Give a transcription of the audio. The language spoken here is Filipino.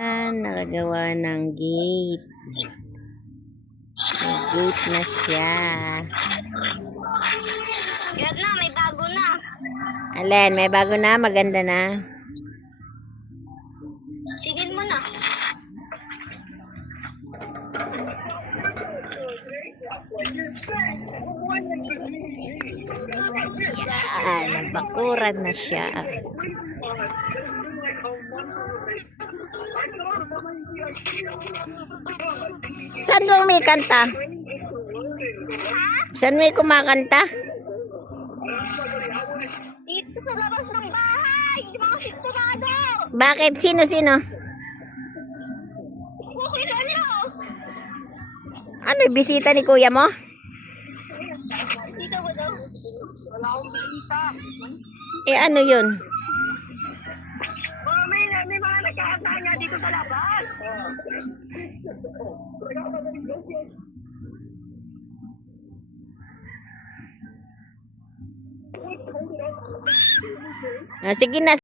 Nakagawa ng gate. May gate na siya. Yan na, may bago na. Alin, may bago na? Maganda na? Sigil mo na. Yan, nagbakuran na siya. Saan mo may kanta? Saan may kumakanta? Dito sa labas ng bahay, mga sintonado. Bakit? Sino-sino? Okay na niyo. Ano, bisita ni kuya mo? Bisita mo daw? Wala akong bisita. Eh, ano yun? Oh, may mga nagkakanta nga dito sa labas. Sige na.